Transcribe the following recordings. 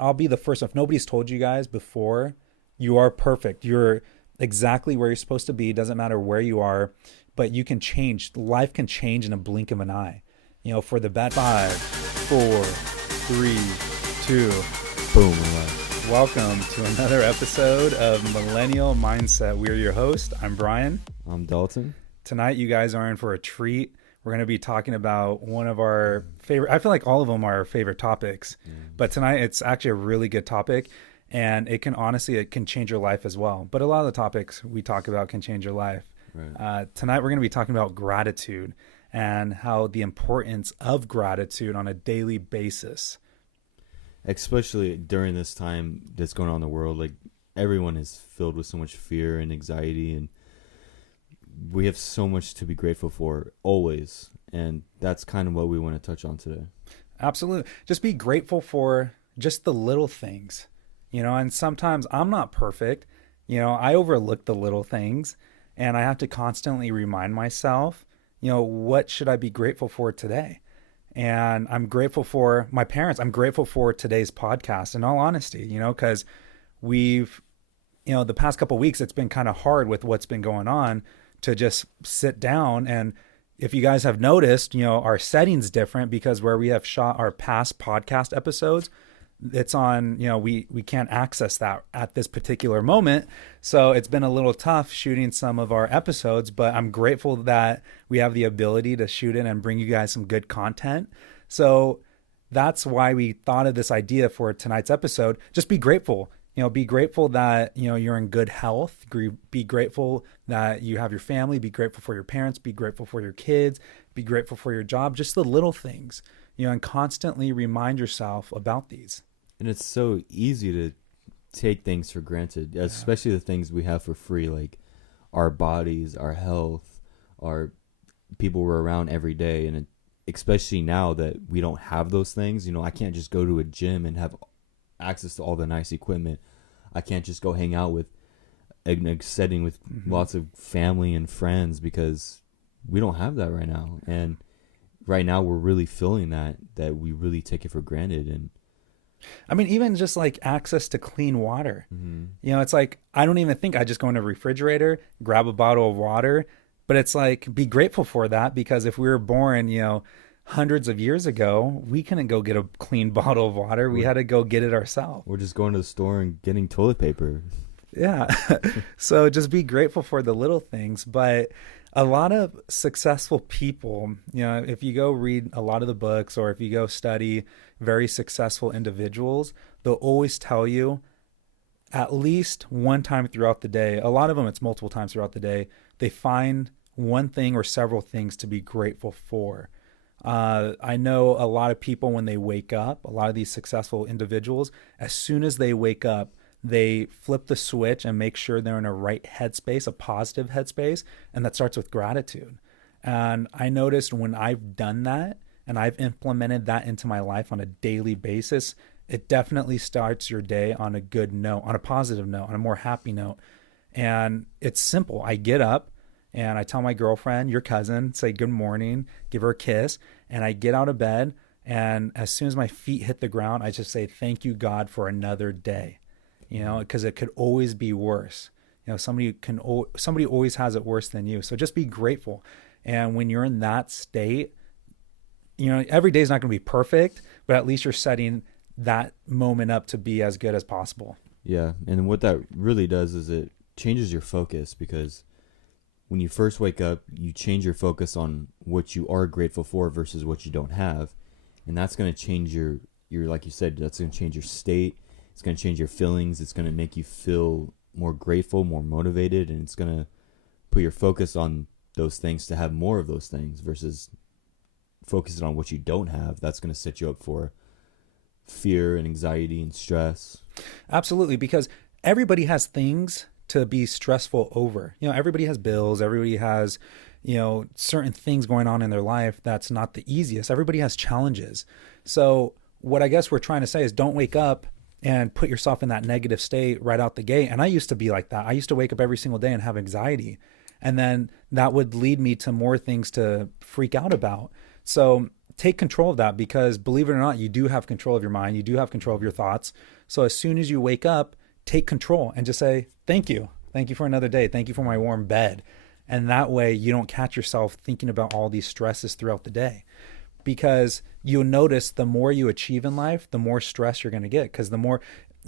I'll be the first. If nobody's told you guys before, you are perfect. You're exactly where you're supposed to be. Doesn't matter where you are, but you can change. Life can change in a blink of an eye. For the bet. 5, 4, 3, 2. Boom. Right. Welcome to another episode of Millennial Mindset. We're your host. I'm Brian. I'm Dalton. Tonight, you guys are in for a treat. We're going to be talking about one of our favorite, I feel like all of them are our favorite topics, but tonight it's actually a really good topic, and it can change your life as well. But a lot of the topics we talk about can change your life. Right. Tonight, we're going to be talking about gratitude and how the importance of gratitude on a daily basis. Especially during this time that's going on in the world, like everyone is filled with so much fear and anxiety, and we have so much to be grateful for always. And that's kind of what we want to touch on today. Absolutely. Just be grateful for just the little things, and sometimes I'm not perfect. I overlook the little things, and I have to constantly remind myself, what should I be grateful for today? And I'm grateful for my parents. I'm grateful for today's podcast, in all honesty, because we've, the past couple of weeks, it's been kind of hard with what's been going on to just sit down. And if you guys have noticed, our setting's different because where we have shot our past podcast episodes, it's on, we can't access that at this particular moment. So it's been a little tough shooting some of our episodes, but I'm grateful that we have the ability to shoot it and bring you guys some good content. So that's why we thought of this idea for tonight's episode. Just be grateful. Be grateful that, you're in good health. Be grateful that you have your family. Be grateful for your parents. Be grateful for your kids. Be grateful for your job. Just the little things, and constantly remind yourself about these. And it's so easy to take things for granted, especially the things we have for free, like our bodies, our health, our people we're around every day. And especially now that we don't have those things, I can't just go to a gym and have access to all the nice equipment. I can't just go hang out with a setting with lots of family and friends because we don't have that right now. And right now we're really feeling that we really take it for granted. And I mean, even just like access to clean water, it's like, I don't even think I just go in a refrigerator, grab a bottle of water, but it's like, be grateful for that, because if we were born, hundreds of years ago, we couldn't go get a clean bottle of water. We had to go get it ourselves. We're just going to the store and getting toilet paper. Yeah. So just be grateful for the little things. But a lot of successful people, if you go read a lot of the books or if you go study very successful individuals, they'll always tell you at least one time throughout the day, a lot of them it's multiple times throughout the day, they find one thing or several things to be grateful for. I know a lot of people, when they wake up, a lot of these successful individuals, as soon as they wake up, they flip the switch and make sure they're in a right headspace, a positive headspace. And that starts with gratitude. And I noticed when I've done that and I've implemented that into my life on a daily basis, it definitely starts your day on a good note, on a positive note, on a more happy note. And it's simple. I get up and I tell my girlfriend, your cousin, say good morning, give her a kiss. And I get out of bed. And as soon as my feet hit the ground, I just say, thank you, God, for another day, because it could always be worse. Somebody always has it worse than you. So just be grateful. And when you're in that state, every day is not going to be perfect, but at least you're setting that moment up to be as good as possible. Yeah. And what that really does is it changes your focus, because when you first wake up, you change your focus on what you are grateful for versus what you don't have. And that's going to change your, like you said, that's going to change your state. It's going to change your feelings. It's going to make you feel more grateful, more motivated, and it's going to put your focus on those things to have more of those things versus focusing on what you don't have. That's going to set you up for fear and anxiety and stress. Absolutely, because everybody has things to be stressful over. Everybody has bills. Everybody has, certain things going on in their life that's not the easiest. Everybody has challenges. So what I guess we're trying to say is don't wake up and put yourself in that negative state right out the gate. And I used to be like that. I used to wake up every single day and have anxiety. And then that would lead me to more things to freak out about. So take control of that, because believe it or not, you do have control of your mind. You do have control of your thoughts. So as soon as you wake up, take control and just say, thank you. Thank you for another day. Thank you for my warm bed. And that way you don't catch yourself thinking about all these stresses throughout the day, because you'll notice the more you achieve in life, the more stress you're going to get. Because the more,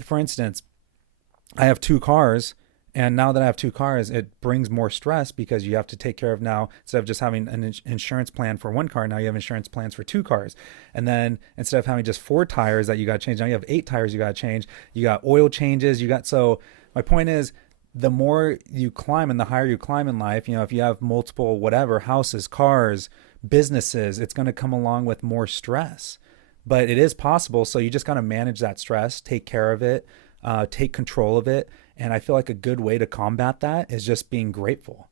for instance, I have 2 cars, and now that I have 2 cars, it brings more stress, because you have to take care of, now, instead of just having an insurance plan for 1 car, now you have insurance plans for 2 cars. And then instead of having just 4 tires that you got to change, now you have 8 tires you got to change. You got oil changes. So my point is, the more you climb and the higher you climb in life, if you have multiple, whatever, houses, cars, businesses, it's going to come along with more stress. But it is possible. So you just got to manage that stress, take care of it, take control of it. And I feel like a good way to combat that is just being grateful.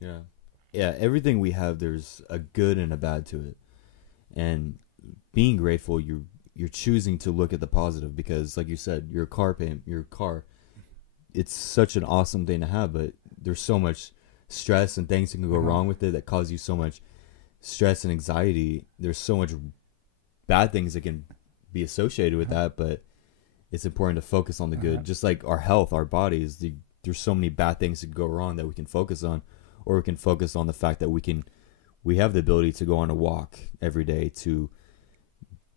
Yeah. Yeah. Everything we have, there's a good and a bad to it. And being grateful, you're choosing to look at the positive, because like you said, your car, it's such an awesome thing to have, but there's so much stress and things that can go wrong with it that cause you so much stress and anxiety. There's so much bad things that can be associated with that, but it's important to focus on the good. Just like our health, our bodies, there's so many bad things that go wrong that we can focus on, or we can focus on the fact that we have the ability to go on a walk every day, to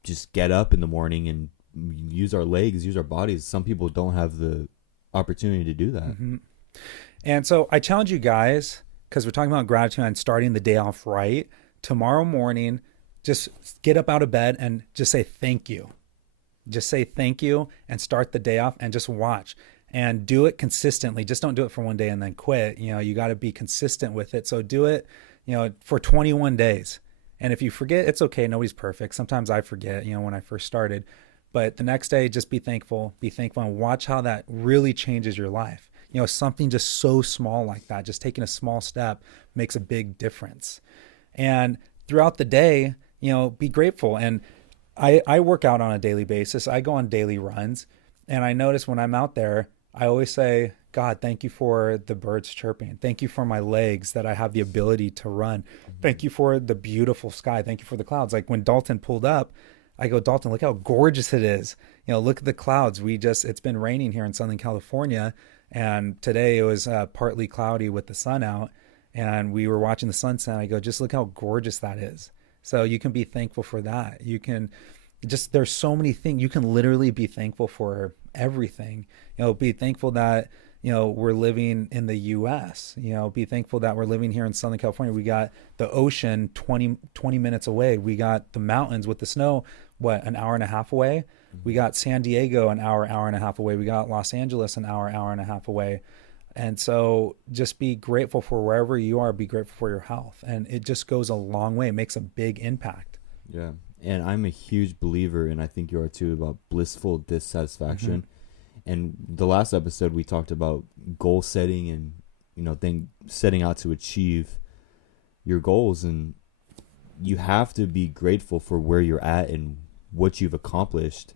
just get up in the morning and use our legs, use our bodies. Some people don't have the opportunity to do that. Mm-hmm. And so I challenge you guys, because we're talking about gratitude and starting the day off right. Tomorrow morning, just get up out of bed and just say thank you. Just say thank you and start the day off, and just watch and do it consistently. Just don't do it for one day and then quit. You got to be consistent with it. So do it, for 21 days. And if you forget, it's okay. Nobody's perfect. Sometimes I forget, when I first started. But the next day, just be thankful, and watch how that really changes your life. Something just so small like that, just taking a small step makes a big difference. And throughout the day, be grateful. And I work out on a daily basis. I go on daily runs, and I notice when I'm out there, I always say, God, thank you for the birds chirping. Thank you for my legs, that I have the ability to run. Thank you for the beautiful sky. Thank you for the clouds. Like when Dalton pulled up, I go, Dalton, look how gorgeous it is. Look at the clouds. It's been raining here in Southern California. And today it was partly cloudy with the sun out, and we were watching the sunset. I go, just look how gorgeous that is. So you can be thankful for that. You can there's so many things. You can literally be thankful for everything. Be thankful that, we're living in the U.S. Be thankful that we're living here in Southern California. We got the ocean 20 minutes away. We got the mountains with the snow, an hour and a half away. We got San Diego an hour and a half away. We got Los Angeles an hour and a half away. And so just be grateful for wherever you are. Be grateful for your health. And it just goes a long way. It makes a big impact. Yeah. And I'm a huge believer, and I think you are too, about blissful dissatisfaction. Mm-hmm. And the last episode we talked about goal setting and, setting out to achieve your goals. And you have to be grateful for where you're at and what you've accomplished.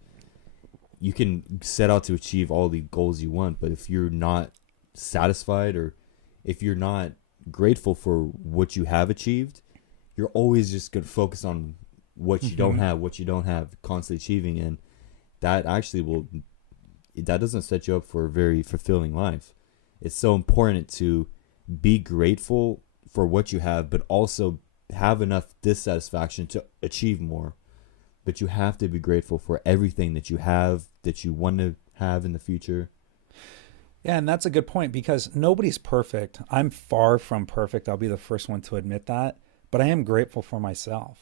You can set out to achieve all the goals you want, but if you're not satisfied, or if you're not grateful for what you have achieved, you're always just going to focus on what you don't have, constantly achieving. And that actually that doesn't set you up for a very fulfilling life. It's so important to be grateful for what you have, but also have enough dissatisfaction to achieve more. But you have to be grateful for everything that you have, that you want to have in the future. Yeah, and that's a good point, because nobody's perfect. I'm far from perfect. I'll be the first one to admit that. But I am grateful for myself.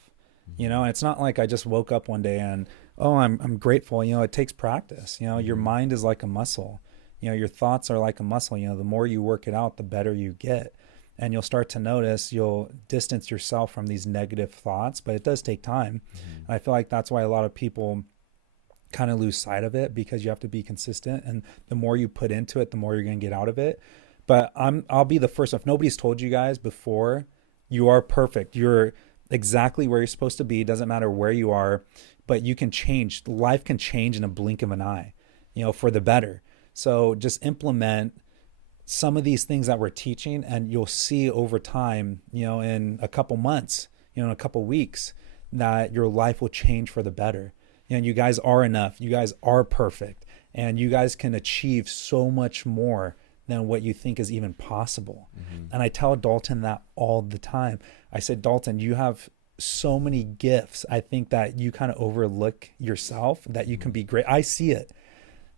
And it's not like I just woke up one day and, I'm grateful. It takes practice. Your mind is like a muscle. Your thoughts are like a muscle. The more you work it out, the better you get. And you'll start to notice, you'll distance yourself from these negative thoughts, but it does take time. And I feel like that's why a lot of people kind of lose sight of it, because you have to be consistent. And the more you put into it, the more you're going to get out of it. But I'll be the first. If nobody's told you guys before, you are perfect. You're exactly where you're supposed to be. It doesn't matter where you are, but you can change. Life can change in a blink of an eye, for the better. So just implement some of these things that we're teaching, and you'll see over time, in a couple months, in a couple weeks, that your life will change for the better. And you guys are enough. You guys are perfect. And you guys can achieve so much more than what you think is even possible. And I tell Dalton that all the time. I said, Dalton, you have so many gifts. I think that you kind of overlook yourself, that you can be great. I see it,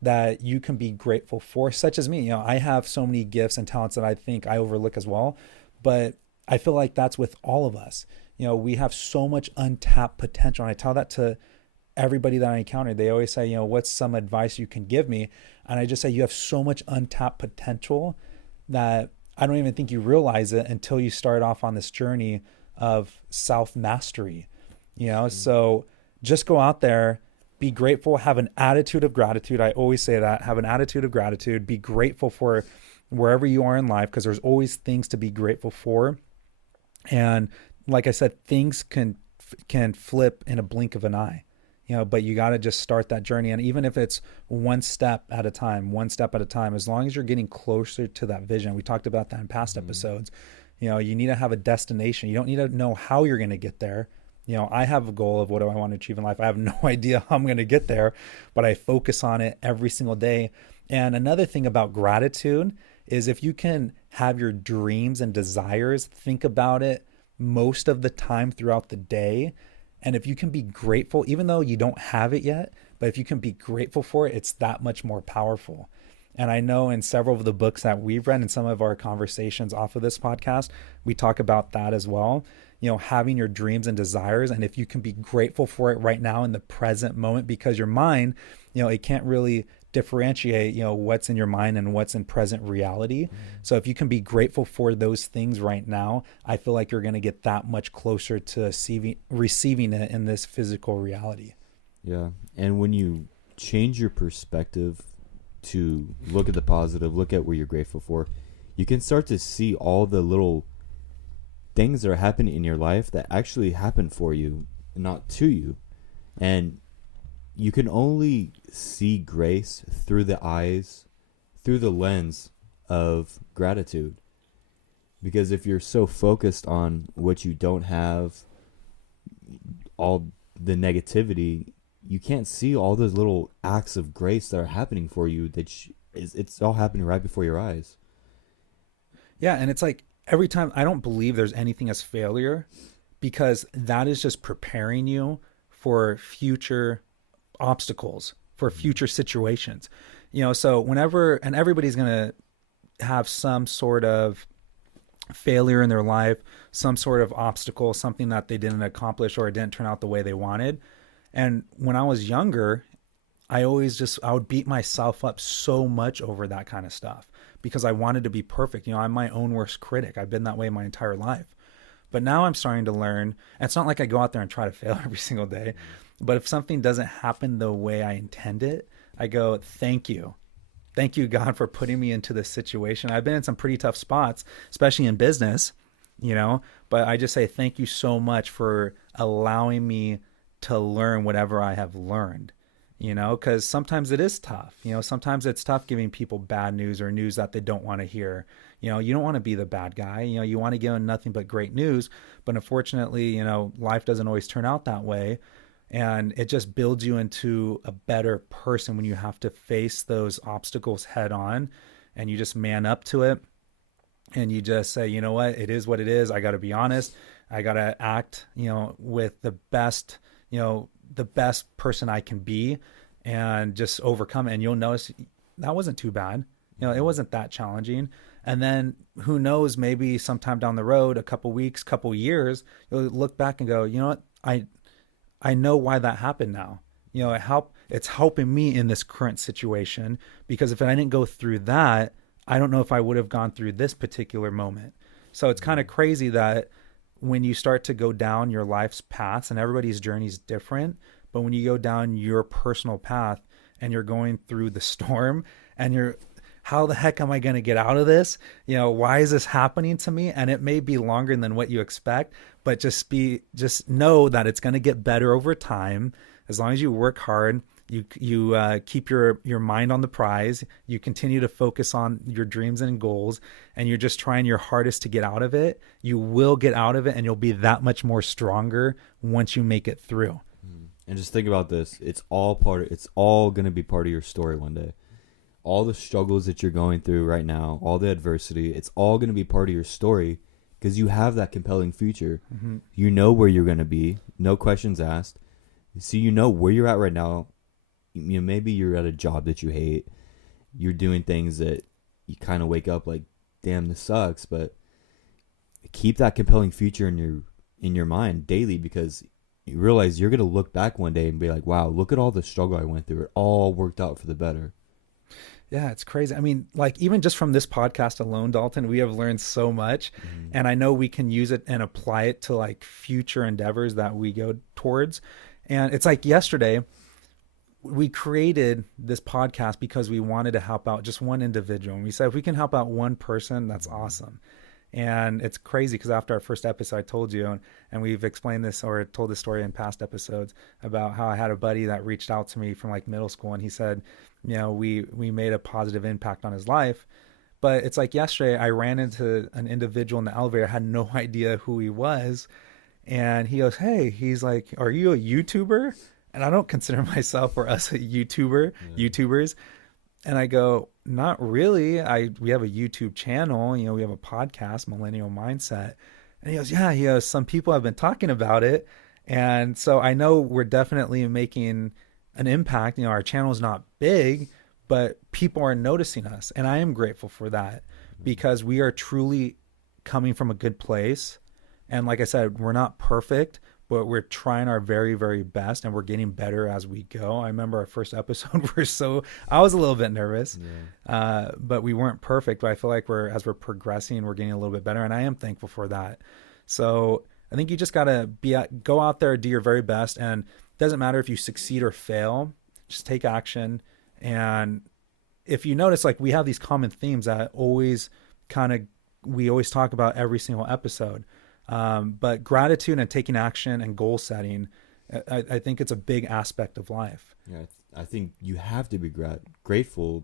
that you can be grateful for, such as me. I have so many gifts and talents that I think I overlook as well. But I feel like that's with all of us. We have so much untapped potential. And I tell that to everybody that I encounter. They always say, what's some advice you can give me? And I just say, you have so much untapped potential that I don't even think you realize it until you start off on this journey of self-mastery. So just go out there, be grateful, have an attitude of gratitude. I always say that, have an attitude of gratitude, be grateful for wherever you are in life, because there's always things to be grateful for. And like I said, things can flip in a blink of an eye, but you got to just start that journey. And even if it's one step at a time, as long as you're getting closer to that vision, we talked about that in past episodes, you need to have a destination. You don't need to know how you're going to get there. I have a goal of what do I want to achieve in life. I have no idea how I'm going to get there, but I focus on it every single day. And another thing about gratitude is if you can have your dreams and desires, think about it most of the time throughout the day. And if you can be grateful, even though you don't have it yet, but if you can be grateful for it, it's that much more powerful. And I know in several of the books that we've read and some of our conversations off of this podcast, we talk about that as well. Having your dreams and desires. And if you can be grateful for it right now in the present moment, because your mind, it can't really differentiate, what's in your mind and what's in present reality. So if you can be grateful for those things right now, I feel like you're going to get that much closer to receiving it in this physical reality. Yeah. And when you change your perspective to look at the positive, look at what you're grateful for, you can start to see all the little things that are happening in your life that actually happen for you, not to you. And you can only see grace through the lens of gratitude. Because if you're so focused on what you don't have, all the negativity, you can't see all those little acts of grace that are happening for you. It's all happening right before your eyes. Yeah, and it's like every time, I don't believe there's anything as failure, because that is just preparing you for future obstacles, for future situations. So whenever, and everybody's going to have some sort of failure in their life, some sort of obstacle, something that they didn't accomplish or it didn't turn out the way they wanted. And when I was younger, I would beat myself up so much over that kind of stuff because I wanted to be perfect. I'm my own worst critic. I've been that way my entire life. But now I'm starting to learn. And it's not like I go out there and try to fail every single day. But if something doesn't happen the way I intend it, I go, thank you. Thank you, God, for putting me into this situation. I've been in some pretty tough spots, especially in business, but I just say thank you so much for allowing me to learn whatever I have learned, because sometimes it is tough. Sometimes it's tough giving people bad news or news that they don't want to hear. You don't want to be the bad guy. You want to give them nothing but great news. But unfortunately, life doesn't always turn out that way. And it just builds you into a better person when you have to face those obstacles head on and you just man up to it. And you just say, you know what, it is what it is. I got to be honest. I got to act, with the best person I can be and just overcome it. And you'll notice that wasn't too bad. It wasn't that challenging. And then who knows, maybe sometime down the road, a couple weeks, couple years, you'll look back and go, you know what, I know why that happened now. It's helping me in this current situation, because if I didn't go through that, I don't know if I would have gone through this particular moment. So it's kind of crazy that when you start to go down your life's paths, and everybody's journey is different, but when you go down your personal path and you're going through the storm and how the heck am I going to get out of this? Why is this happening to me? And it may be longer than what you expect, but just know that it's going to get better over time. As long as you work hard, You keep your mind on the prize. You continue to focus on your dreams and goals, and you're just trying your hardest to get out of it. You will get out of it, and you'll be that much more stronger once you make it through. And just think about this. It's all going to be part of your story one day. All the struggles that you're going through right now, all the adversity, it's all going to be part of your story because you have that compelling future. Mm-hmm. You know where you're going to be, no questions asked. So you know where you're at right now. You know, maybe you're at a job that you hate. You're doing things that you kind of wake up like, damn, this sucks. But keep that compelling future in your mind daily, because you realize you're going to look back one day and be like, wow, look at all the struggle I went through. It all worked out for the better. Yeah, it's crazy. I mean, like even just from this podcast alone, Dalton, we have learned so much. Mm-hmm. And I know we can use it and apply it to like future endeavors that we go towards. And it's like yesterday, we created this podcast because we wanted to help out just one individual. And we said, if we can help out one person, that's awesome. And it's crazy because after our first episode, I told you, and we've explained this or told this story in past episodes about how I had a buddy that reached out to me from like middle school, and he said, you know, we made a positive impact on his life. But it's like yesterday, I ran into an individual in the elevator, I had no idea who he was. And he goes, hey, he's like, are you a YouTuber? And I don't consider myself or us a YouTubers. And I go, not really. We have a YouTube channel, you know, we have a podcast, Millennial Mindset. And he goes, yeah, he goes, some people have been talking about it. And so I know we're definitely making an impact. You know, our channel is not big, but people are noticing us. And I am grateful for that because we are truly coming from a good place. And like I said, we're not perfect, but we're trying our very, very best, and we're getting better as we go. I remember our first episode, I was a little bit nervous, but we weren't perfect. But I feel like as we're progressing, we're getting a little bit better, and I am thankful for that. So I think you just gotta go out there, do your very best, and it doesn't matter if you succeed or fail. Just take action. And if you notice, like we have these common themes that we always talk about every single episode. But gratitude and taking action and goal setting, I think it's a big aspect of life. Yeah, I think you have to be grateful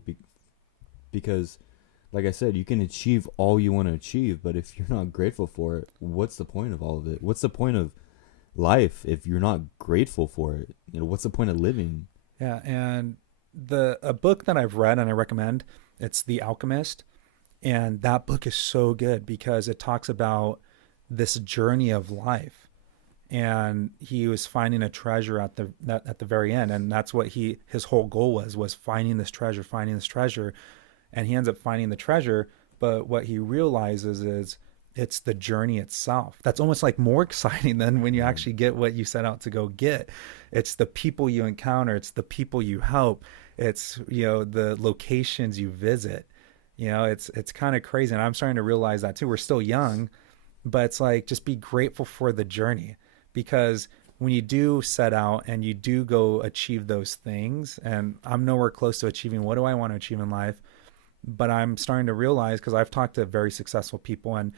because, like I said, you can achieve all you want to achieve, but if you're not grateful for it, what's the point of all of it? What's the point of life if you're not grateful for it? You know, what's the point of living? Yeah, and a book that I've read and I recommend, it's The Alchemist, and that book is so good because it talks about this journey of life, and he was finding a treasure at the very end, and that's what his whole goal was finding this treasure, and he ends up finding the treasure. But what he realizes is it's the journey itself that's almost like more exciting than when you actually get what you set out to go get. It's the people you encounter, it's the people you help, it's, you know, the locations you visit. You know, it's kind of crazy, and I'm starting to realize that too. We're still young, but it's like, just be grateful for the journey, because when you do set out and you do go achieve those things, and I'm nowhere close to achieving what do I want to achieve in life, but I'm starting to realize, because I've talked to very successful people, and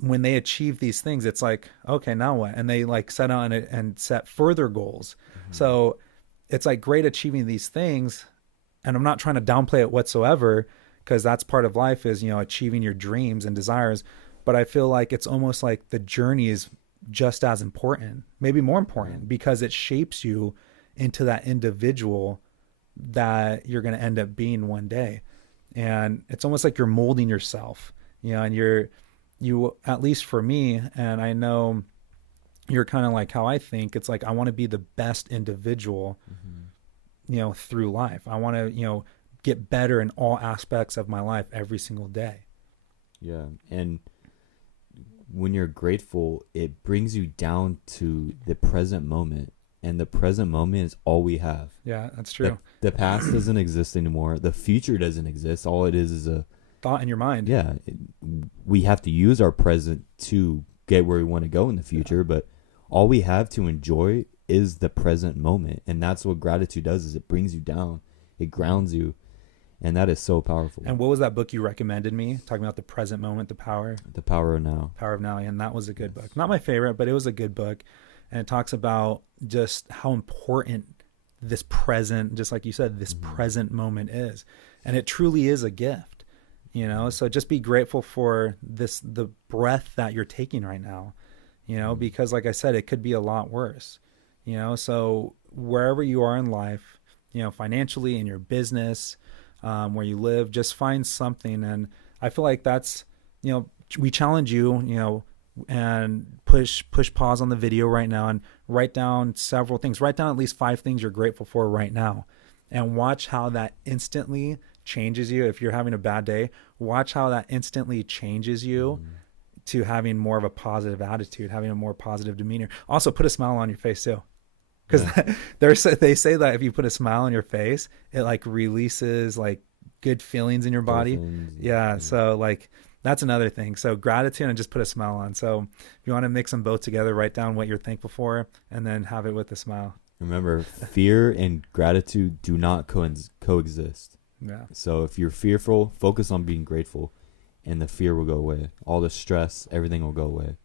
when they achieve these things, it's like, okay, now what? And they like set out and set further goals. Mm-hmm. So it's like great achieving these things. And I'm not trying to downplay it whatsoever, because that's part of life is, you know, achieving your dreams and desires. But I feel like it's almost like the journey is just as important, maybe more important, because it shapes you into that individual that you're going to end up being one day. And it's almost like you're molding yourself, you know, and you, at least for me, and I know you're kind of like how I think, it's like, I want to be the best individual, you know, through life. I want to, you know, get better in all aspects of my life every single day. Yeah. And when you're grateful, it brings you down to the present moment, and the present moment is all we have. Yeah, that's true. The past doesn't exist anymore. The future doesn't exist. All it is a thought in your mind. Yeah. We have to use our present to get where we want to go in the future, but all we have to enjoy is the present moment. And that's what gratitude does, is it brings you down. It grounds you. And that is so powerful. And what was that book you recommended me? Talking about the present moment, the power of now. Power of Now. And that was a good book. Not my favorite, but it was a good book. And it talks about just how important this present, just like you said, this present moment is. And it truly is a gift, So just be grateful for the breath that you're taking right now, because like I said, it could be a lot worse, So wherever you are in life, financially, in your business, where you live, just find something. And I feel like that's, we challenge you, and push pause on the video right now and write down several things. Write down at least 5 things you're grateful for right now, and watch how that instantly changes you. If you're having a bad day, watch how that instantly changes you to having more of a positive attitude, having a more positive demeanor. Also, put a smile on your face too, because they say that if you put a smile on your face, it like releases like good feelings in your body. Dolphins. So like that's another thing. So gratitude and just put a smile on. So if you want to mix them both together, write down what you're thankful for and then have it with a smile. Remember, fear and gratitude do not coexist. Yeah. So if you're fearful, focus on being grateful, and the fear will go away. All the stress, everything will go away.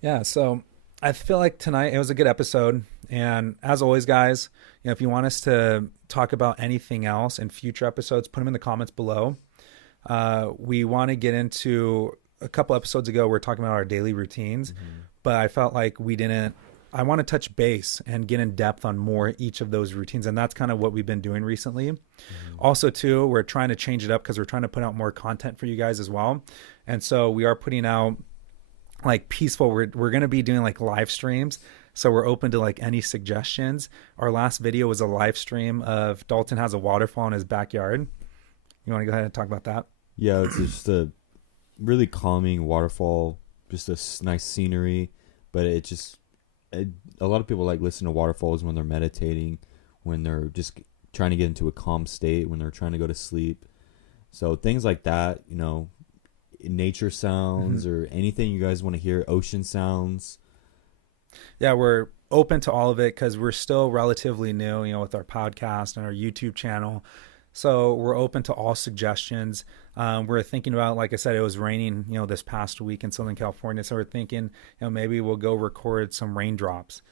Yeah. So I feel like tonight it was a good episode. And as always, guys, if you want us to talk about anything else in future episodes, put them in the comments below. We want to get into a couple episodes ago, we're talking about our daily routines, but I felt like I want to touch base and get in depth on more each of those routines. And that's kind of what we've been doing recently. Also too, we're trying to change it up because we're trying to put out more content for you guys as well. And so we are putting out like peaceful, we're going to be doing like live streams. So we're open to like any suggestions. Our last video was a live stream of Dalton has a waterfall in his backyard. You want to go ahead and talk about that? Yeah, it's just a really calming waterfall, just a nice scenery. But a lot of people like listen to waterfalls when they're meditating, when they're just trying to get into a calm state, when they're trying to go to sleep. So things like that, nature sounds or anything you guys want to hear, ocean sounds. Yeah, we're open to all of it because we're still relatively new, with our podcast and our YouTube channel. So we're open to all suggestions. We're thinking about, like I said, it was raining, this past week in Southern California. So we're thinking, maybe we'll go record some raindrops,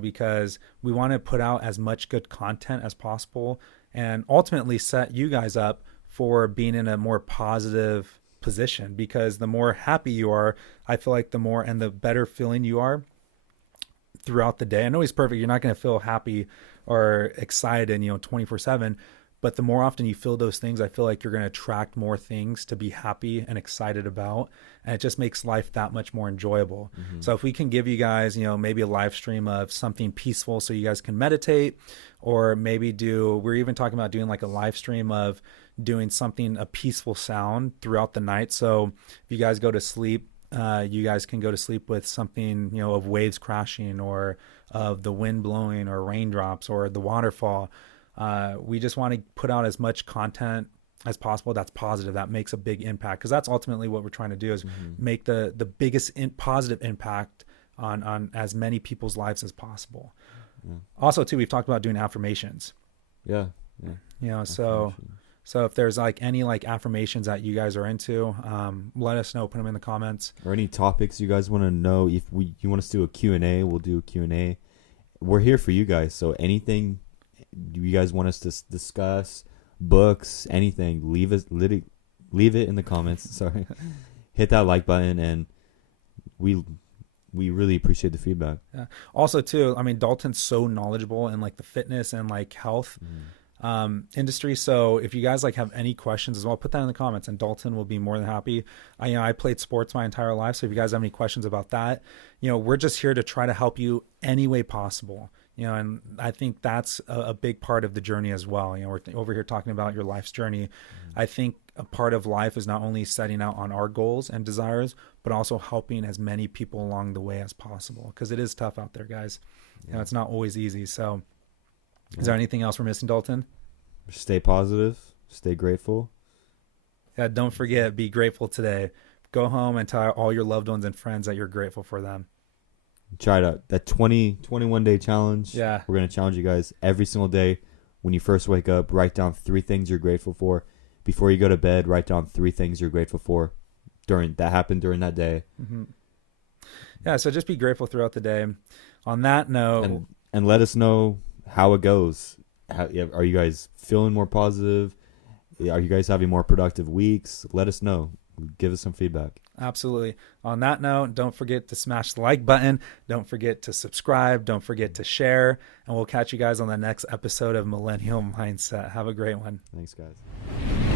because we want to put out as much good content as possible and ultimately set you guys up for being in a more positive position, because the more happy you are, I feel like the more and the better feeling you are throughout the day. I know he's perfect. You're not going to feel happy or excited, 24/7. But the more often you feel those things, I feel like you're going to attract more things to be happy and excited about. And it just makes life that much more enjoyable. So if we can give you guys, maybe a live stream of something peaceful so you guys can meditate, or maybe we're even talking about doing like a live stream of doing something, a peaceful sound throughout the night. So if you guys go to sleep, you guys can go to sleep with something, of waves crashing or of the wind blowing or raindrops or the waterfall. We just want to put out as much content as possible that's positive, that makes a big impact, because that's ultimately what we're trying to do is make the biggest positive impact on as many people's lives as possible. Also too, we've talked about doing affirmations. So if there's like any like affirmations that you guys are into, let us know, put them in the comments. Or any topics you guys want to know. If you want us to do a Q&A, we'll do a Q&A. We're here for you guys, so anything do you guys want us to discuss, books, anything, leave it in the comments. Sorry. Hit that like button, and we really appreciate the feedback. Yeah. Also too, I mean, Dalton's so knowledgeable in like the fitness and like health industry. So if you guys like have any questions as well, put that in the comments and Dalton will be more than happy. I played sports my entire life. So if you guys have any questions about that, we're just here to try to help you any way possible. And I think that's a big part of the journey as well. We're over here talking about your life's journey. I think a part of life is not only setting out on our goals and desires, but also helping as many people along the way as possible. Because it is tough out there, guys. It's not always easy. So is there anything else we're missing, Dalton? Stay positive. Stay grateful. Yeah, don't forget, be grateful today. Go home and tell all your loved ones and friends that you're grateful for them. Try that 21 day challenge. Yeah. We're going to challenge you guys every single day. When you first wake up, write down 3 things you're grateful for. Before you go to bed, write down 3 things you're grateful for that happened during that day. Yeah. So just be grateful throughout the day. On that note, and let us know how it goes. Are you guys feeling more positive? Are you guys having more productive weeks? Let us know. Give us some feedback. Absolutely. On that note, don't forget to smash the like button. Don't forget to subscribe. Don't forget to share. And we'll catch you guys on the next episode of Millennial Mindset. Have a great one. Thanks, guys.